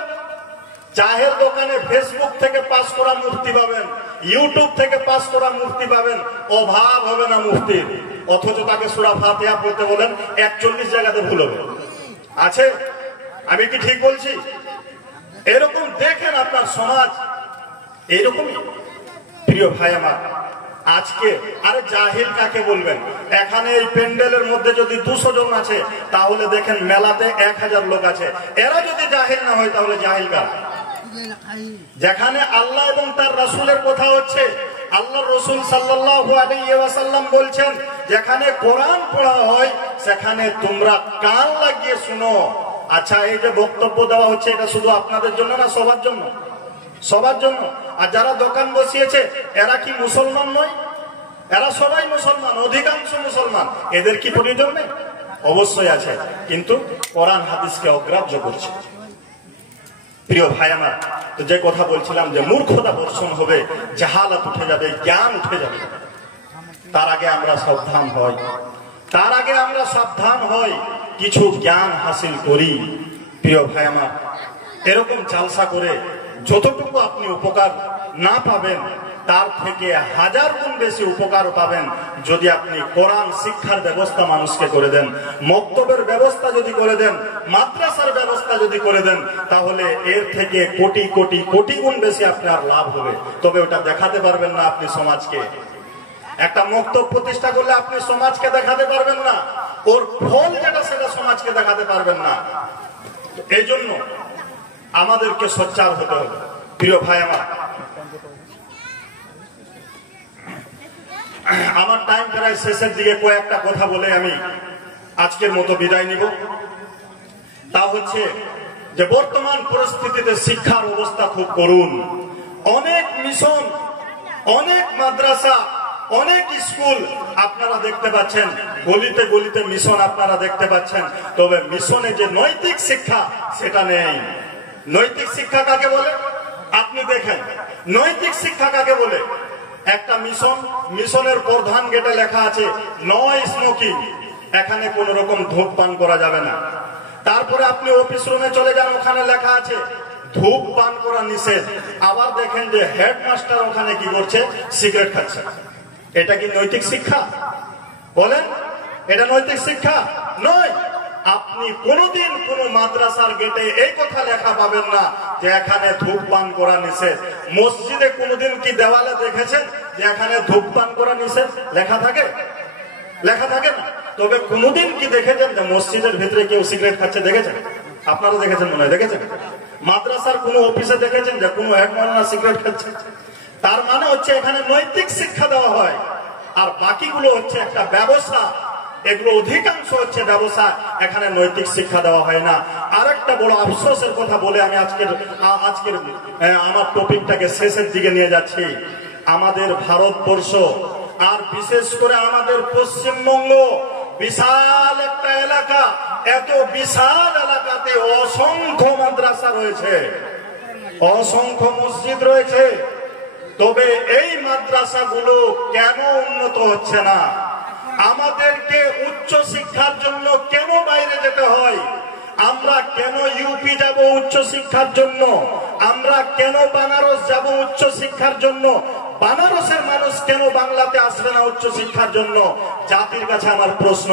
চায়ের দোকানে ফেসবুক থেকে পাস করা মুফতি পাবেন, ইউটিউব থেকে পাস করা মুফতি পাবেন, অভাব হবে না মুফতির। অথচ তাকে সূরা ফাতিহা পড়তে বলেন 41 জায়গাতে ভুল হবে। আছে? আমি কি ঠিক বলছি? এরকম দেখেন আপনার সমাজ এরকমই। প্রিয় ভাই আমার, আজকে আরে জাহিল কাকে বলবেন? এখানে এই প্যান্ডেলের মধ্যে যদি 200 জন আছে, তাহলে দেখেন মেলাতে 1000 লোক আছে। এরা যদি জাহিল না হয়, তাহলে জাহিল কারা? যেখানে আল্লাহ এবং তার রাসূলের কথা হচ্ছে, আল্লাহ রাসূল সাল্লাল্লাহু আলাইহি ওয়াসাল্লাম বলছেন যেখানে কোরআন পড়া হয় সেখানে তোমরা কান লাগিয়ে শুনো। আচ্ছা, এই যে বক্তব্য দেওয়া হচ্ছে, এটা শুধু আপনাদের জন্য না, সবার জন্য? সবার জন্য। আর যারা দোকান বসিয়েছে এরা কি মুসলমান নয়? এরা সবাই মুসলমান, অধিকাংশ মুসলমান। এদের কি প্রয়োজন নেই? অবশ্যই আছে, কিন্তু কোরআন হাদিসকে অগ্রাহ্য করছে। প্রিয় ভাই আমার, তো যে কথা বলছিলাম যে মূর্খতা বর্ষণ হবে, জাহালাত উঠে যাবে, জ্ঞান উঠে যাবে, তার আগে আমরা সাবধান হই, তার আগে আমরা সাবধান হই, কিছু জ্ঞান হাসিল করি। প্রিয় ভাই আমার, এরকম জালসা করে যতটুকু আপনি উপকার না পাবেন, তার থেকে 1000 গুণ বেশি উপকার পাবেন যদি আপনি কোরআন শিক্ষার ব্যবস্থা মানুষকে করে দেন, মক্তবের ব্যবস্থা যদি করে দেন, মাদ্রাসার ব্যবস্থা যদি করে দেন, তাহলে এর থেকে কোটি কোটি কোটি গুণ বেশি আপনার লাভ হবে। তবে ওটা দেখাতে পারবেন না আপনি সমাজকে। একটা মক্তব প্রতিষ্ঠা করলে আপনি সমাজকে দেখাতে পারবেন না, ওর ফল যেটা সেটা সমাজকে দেখাতে পারবেন না। এই জন্য আমাদেরকে সোচ্চার হতে হবে। প্রিয় ভাই আমার, আমার টাইম প্রায় শেষের দিকে, কয়েকটা কথা বলে আমি আজকের মতো বিদায় নিব। তা হচ্ছে যে বর্তমান পরিস্থিতিতে শিক্ষার অবস্থা খুব করুণ। অনেক মিশন, অনেক মাদ্রাসা, অনেক স্কুল আপনারা দেখতে পাচ্ছেন, গলিতে গলিতে মিশন আপনারা দেখতে পাচ্ছেন, তবে মিশনে যে নৈতিক শিক্ষা সেটা নেই। নৈতিক শিক্ষা কাকে বলে আপনি দেখেন, নৈতিক শিক্ষা কাকে বলে? একটা মিশন, মিশনের প্রধান গেটে লেখা আছে নো স্মোকিং, এখানে কোন রকম ধূমপান করা যাবে না। তারপরে আপনি অফিস রুমে চলে যান, ওখানে লেখা আছে ধূমপান করা নিষেধ। আবার দেখেন যে হেডমাস্টার ওখানে কি করছে, সিগারেট খাচ্ছে। এটা কি নৈতিক শিক্ষা? বলেন, এটা নৈতিক শিক্ষা নয়। আপনি কোনদিন কোন মাদ্রাসার গেটে এই কথা লেখা পাবেন না যে এখানে ধূমপান করা নিষেধ। মসজিদে কোনদিন কি দেওয়ালে দেখেছেন যে এখানে ধূমপান করা নিষেধ লেখা থাকে? লেখা থাকে না। তবে কোনদিন কি দেখেছেন যে মসজিদের ভিতরে কেউ সিগারেট খাচ্ছে? দেখেছেন? আপনারা দেখেছেন মনে হয়, দেখেছেন? মাদ্রাসার কোন অফিসে দেখেছেন যে কোনো হেড মাওলানা সিগারেট খাচ্ছে? তার মানে হচ্ছে এখানে নৈতিক শিক্ষা দেওয়া হয়, আর বাকিগুলো হচ্ছে একটা ব্যবসা। এগুলো অধিকাংশ হচ্ছে ব্যবসা, এখানে নৈতিক শিক্ষা দেওয়া হয় না। আরেকটা বড় আফসোসের কথা বলে আমি আজকের আমার টপিকটাকে শেষের দিকে নিয়ে যাচ্ছি। আমাদের ভারতবর্ষ আর বিশেষ করে আমাদের পশ্চিমবঙ্গ বিশাল একটা এলাকা, এত বিশাল এলাকাতে অসংখ্য মাদ্রাসা রয়েছে, অসংখ্য মসজিদ রয়েছে। তবে এই মাদ্রাসাগুলো কেন উন্নত হচ্ছে না? আমাদেরকে উচ্চ শিক্ষার জন্য কেন বাইরে যেতে হয়? আমরা কেন ইউপি যাব উচ্চ শিক্ষার জন্য? আমরা কেন বানারস যাব উচ্চ শিক্ষার জন্য? বানারসের মানুষ কেন বাংলাতে আসবে না উচ্চ শিক্ষার জন্য? জাতির কাছে আমার প্রশ্ন।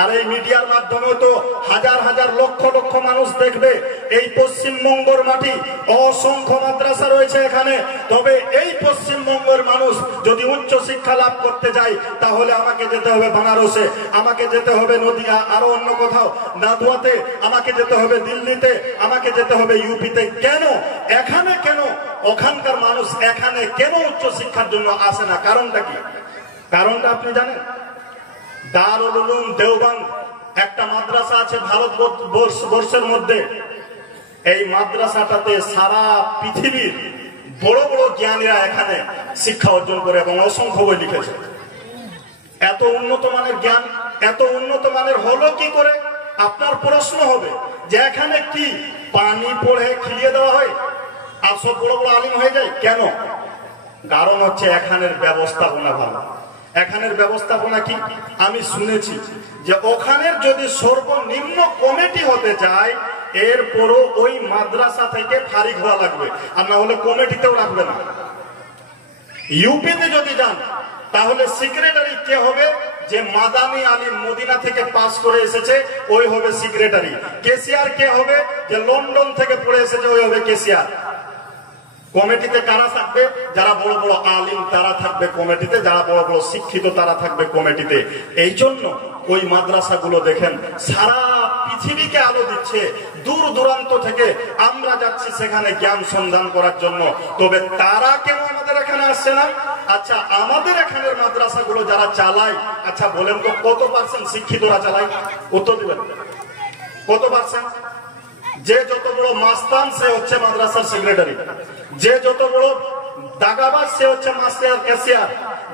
আর এই মিডিয়ার মাধ্যমে তো হাজার হাজার লক্ষ লক্ষ মানুষ দেখবে। এই পশ্চিমবঙ্গের মাটি অসংখ্য মাদ্রাসা রয়েছে এখানে। তবে এই পশ্চিমবঙ্গের মানুষ যদি উচ্চ শিক্ষা লাভ করতে যায় তাহলে আমাকে যেতে হবে বানারসে, আমাকে যেতে হবে নদিয়া, আরো অন্য কোথাও নাদুয়াতে, আমাকে যেতে হবে দিল্লিতে, আমাকে যেতে হবে ইউপিতে। কেন এখানে, কেন ওখানকার মানুষ এখানে কেন উচ্চ শিক্ষার জন্য আসে না? কারণটা কি? কারণটা আপনি জানেন? দারুল উলুম দেওবন্দ একটা মাদ্রাসা আছে ভারতবর্ষের মধ্যে। এই মাদ্রাসাটাতে সারা পৃথিবীর বড় বড় জ্ঞানীরা এখানে শিক্ষা অর্জন করে এবং অসংখ্য বই লিখেছে। এত উন্নত মানের জ্ঞান, এত উন্নত মানের হলো কি করে? আপনার প্রশ্ন হবে যে এখানে কি পানি পড়ে খিলিয়ে দেওয়া হয় আর সব বড় বড় আলিম হয়ে যায়? কেন? কারণ হচ্ছে এখানের ব্যবস্থাপনা ভালো। এখানের ব্যবস্থাপনা কি? আমি শুনেছি যে ওখানের যদি সর্বনিম্ন কমিটি হতে চায় এরপরও ওই মাদ্রাসা থেকে ফারিক হওয়া লাগবে, আর না হলে কমিটিতেও রাখবে না। ইউপিতে যদি যান তাহলে সেক্রেটারি কে হবে? যে মাদানী আলিম মদিনা থেকে পাস করে এসেছে ওই হবে সেক্রেটারি। কেসিআর কে হবে? যে লন্ডন থেকে পড়ে এসেছে ওই হবে কেসিআর। কমিটিতে কারা থাকবে? যারা বড় বড় আলিম তারা থাকবে কমিটিতে, যারা বড় বড় শিক্ষিত তারা থাকবে কমিটিতে। এই জন্য ওই মাদ্রাসাগুলো দেখেন সারা পৃথিবীকে আলো দিচ্ছে। দূর দূরান্ত থেকে আমরা যাচ্ছি সেখানে জ্ঞান সন্ধান করার জন্য। তবে তারা কেন আমাদের এখানে আসছে না? আচ্ছা, আমাদের এখানের মাদ্রাসাগুলো যারা চালায়, আচ্ছা বলেন তো কত পার্সেন্ট শিক্ষিতরা চালায়? উত্তর দিবেন কত পার্সেন্ট? যে যত বড় মাস্তান সে হচ্ছে মাদ্রাসার সেক্রেটারি, যে যত বড় দাগাবাজ সে হচ্ছে মাস্টার ক্যাশিয়ার,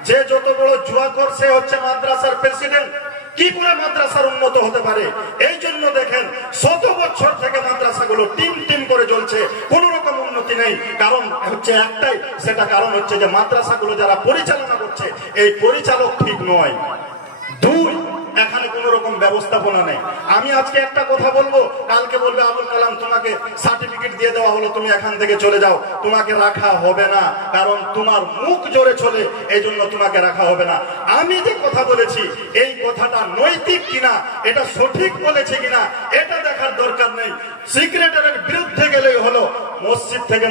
যে যত বড় জুয়াখোর সে হচ্ছে মাদ্রাসার প্রেসিডেন্ট। কি করে মাদ্রাসার উন্নত হতে পারে? এই জন্য দেখেন শত বছর থেকে মাদ্রাসাগুলো টিম টিম করে চলছে, কোন রকম উন্নতি নেই। কারণ হচ্ছে একটাই, সেটা কারণ হচ্ছে যে মাদ্রাসাগুলো যারা পরিচালনা করছে এই পরিচালক ঠিক নয়। দুই, এখানে কোন রকম ব্যবস্থাপনা নেই। আমি আজকে একটা কথা বলবো, কালকে বলবে আবুল কালাম তোমাকে সার্টিফিকেট দিয়ে দেওয়া হলো, তুমি এখান থেকে চলে যাও, তোমাকে রাখা হবে না। কারণ তোমার মুখ জোরে চলে, এই জন্য তোমাকে রাখা হবে না। আমি যে কথা বলেছি এই কথাটা নৈতিক কিনা, এটা সঠিক বলেছে কিনা এটা দেখার দরকার নেই। সেক্রেটারির বিরুদ্ধে গেলেই হলো মসজিদ থেকে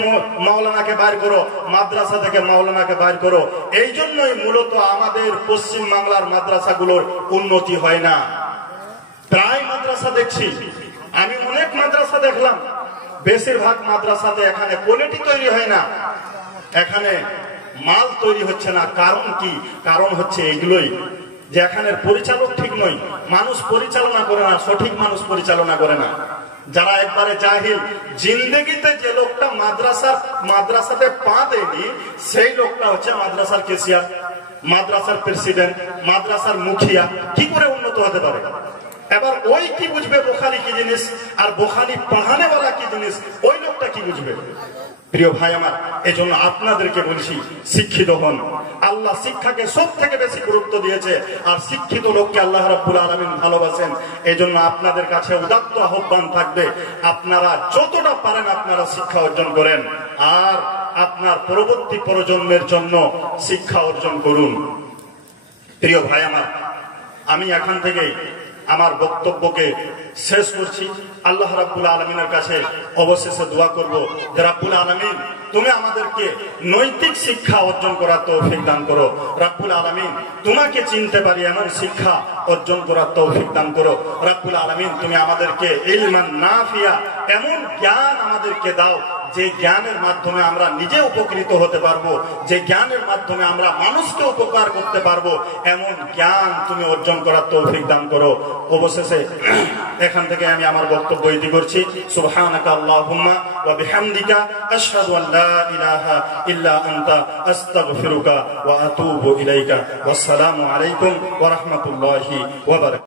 মাওলানাকে বাইর করো, মাদ্রাসা থেকে মাওলানাকে বাইর করো। এই জন্যই মূলত আমাদের পশ্চিম বাংলার মাদ্রাসাগুলোর উন্নতি হয় না। প্রায় মাদ্রাসা দেখছি, আমি অনেক মাদ্রাসা দেখলাম, বেশিরভাগ মাদ্রাসাতে এখানে কোয়ালিটি তৈরি হয় না, এখানে মাল তৈরি হচ্ছে না। কারণ কি? কারণ হচ্ছে এইগুলোই যে এখানের পরিচালক ঠিক নয়, মানুষ পরিচালনা করে না, সঠিক মানুষ পরিচালনা করে না। যারা একবারে জাহিল, জিন্দগিতে যে লোকটা মাদ্রাসাতে পা দেয়নি সেই লোকটা হচ্ছে মাদ্রাসার কেশিয়ার, মাদ্রাসার প্রেসিডেন্ট, মাদ্রাসার মুখিয়া। কি করে উন্নত হতে পারে? এবার ওই কি বুঝবে বোখারি কি জিনিস, আর বোখারি পড়ানেওয়ালা কি জিনিস, ওই লোকটা কি বুঝবে? প্রিয় ভাই আমার, এই জন্য আপনাদেরকে বলছি শিক্ষিত হন। আল্লাহ শিক্ষাকে সব থেকে বেশি গুরুত্ব দিয়েছে, আর শিক্ষিত লোককে আল্লাহ রাব্বুল আলামিন ভালোবাসেন। এই জন্য আপনাদের কাছে উদাত্ত আহ্বান থাকবে, আপনারা যতটা পারেন আপনারা শিক্ষা অর্জন করেন, আর আপনার পরবর্তী প্রজন্মের জন্য শিক্ষা অর্জন করুন। প্রিয় ভাই আমার, আমি এখান থেকে আমার বক্তব্যকে শেষ করছি। আল্লাহ রাব্বুল আলামিনের কাছে অবশেষে দোয়া করব যে রাব্বুল আলামিন তুমি আমাদেরকে নৈতিক শিক্ষা অর্জন করার তৌফিক দান করো। রাব্বুল আলামিন তোমাকে চিনতে পারি এমন শিক্ষা অর্জন করার তৌফিক দান করো। রাব্বুল আলামিন তুমি আমাদেরকে ইলমান নাফিয়া এমন জ্ঞান আমাদেরকে দাও যে জ্ঞানের মাধ্যমে আমরা নিজে উপকৃত হতে পারবো, যে জ্ঞানের মাধ্যমে আমরা মানুষকে উপকার করতে পারবো, এমন জ্ঞান তুমি অর্জন করার তৌফিক দান করো। অবশেষে এখান থেকে আমি আমার বক্তব্য ইতি করছি। সুবহানাকা আল্লাহুম্মা ওয়া বিহামদিকা আশহাদু আল লা ইলাহা ইল্লা আনতা আস্তাগফিরুকা ওয়া আতুবু ইলাইকা। ওয়াসসালামু আলাইকুম ওয়া রাহমাতুল্লাহি ওয়া বারাকাতুহু।